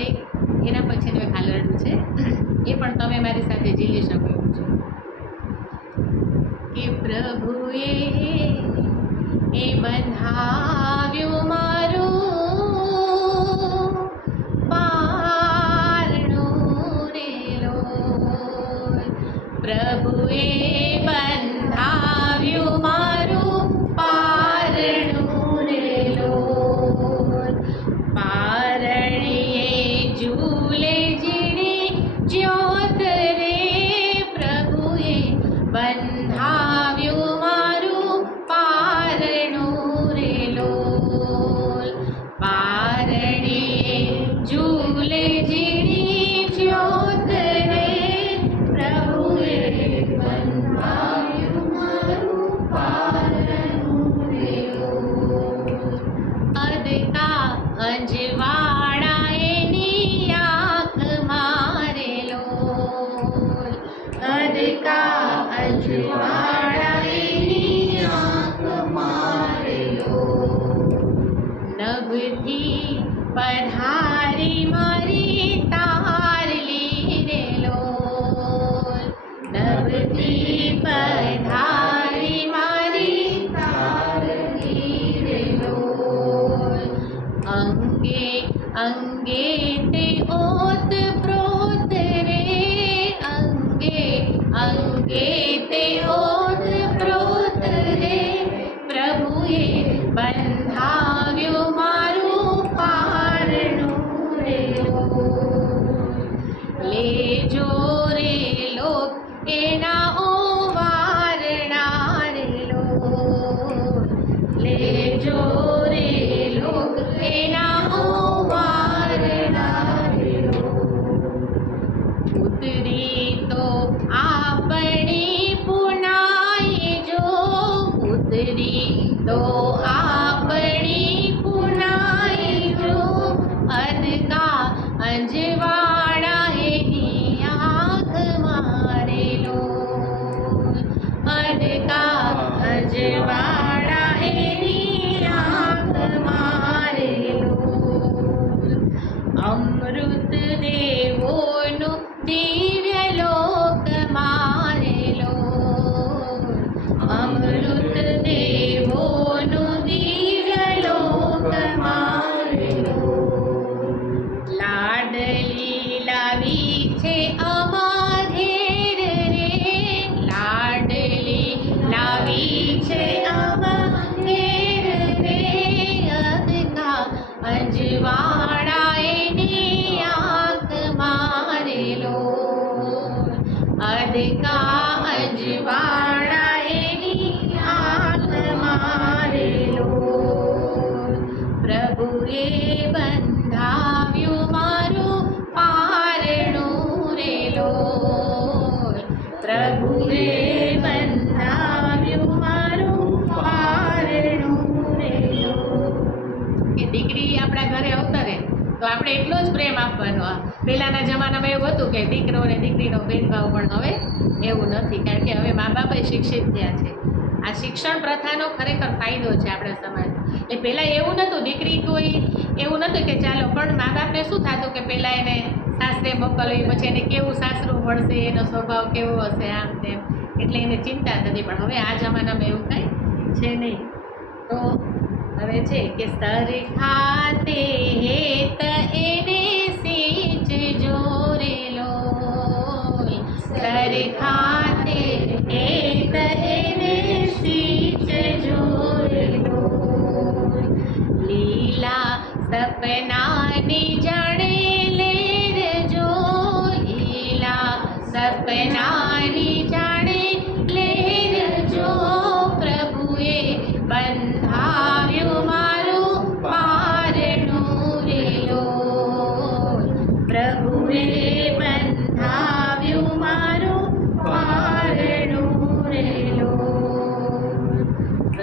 હવે એના પછીનું એક હાલરડું છે. એ પણ તમે મારી સાથે ઝીલી શકો એવું છે. કે પ્રભુએ એ બંધાવ્યું બંધાવ્યું નભથી પધારી મારી તારલી રેલો નભથી પધારી મારી તારલી રેલો અંગે અંગે એના ઓ વારણા લેજો રે લોક, એના ઓ વારણા ઉતરી તો આપણી પુનાઈ જો. ઉતરી તો આપણી પુનાઈ જો. અદકા અંજવાળા Amen. તો આપણે એટલો જ પ્રેમ આપવાનો આ. પહેલાંના જમાનામાં એવું હતું કે દીકરો અને દીકરીનો ભેદભાવ પણ હવે એવું નથી, કારણ કે હવે મા બાપે શિક્ષિત થયા છે. આ શિક્ષણ પ્રથાનો ખરેખર ફાયદો છે આપણા સમાજમાં. એટલે પહેલાં એવું નહોતું દીકરી કોઈ એવું નહોતું કે ચાલો, પણ મા બાપને શું થતું કે પહેલાં એને સાસરે મોકલવી પછી એને કેવું સાસરું મળશે, એનો સ્વભાવ કેવો હશે, આમ તેમ. એટલે એને ચિંતા થતી, પણ હવે આ જમાનામાં એવું કંઈ છે નહીં. તો હવે છે કે સરખાતે હેત એને સીચ જોરેલો સરખાતે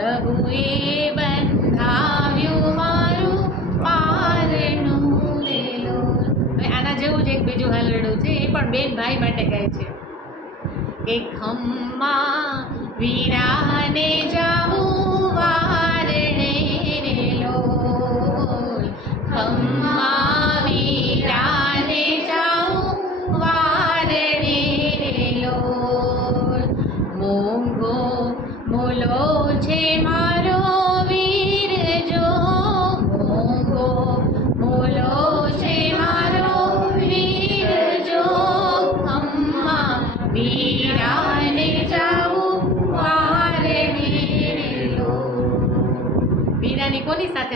પ્રભુએ બંધાવ્યું મારું પારણું હવે આના જેવું જ એક બીજું હલરડું છે એ પણ બેન ભાઈ માટે ગાય છે। કે ખમ્મા વીરાને જાવું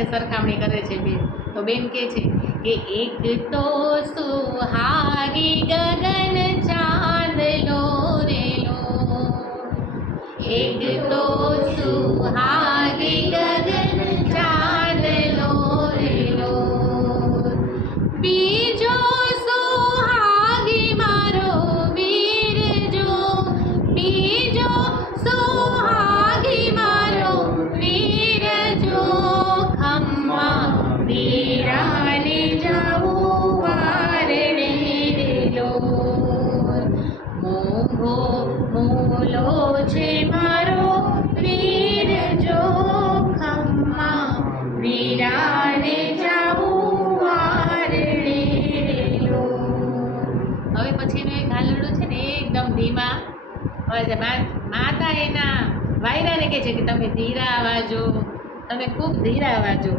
સાથે સરખામણી કરે છે બેન. તો બેન કે છે કે એક તો સુહાગી ગગન ચાંદલો રેલો એક તો સુહાગી માતા એના વાયરાને કહે છે કે તમે ધીરા વાજો તમે ખૂબ ધીરા વાજો.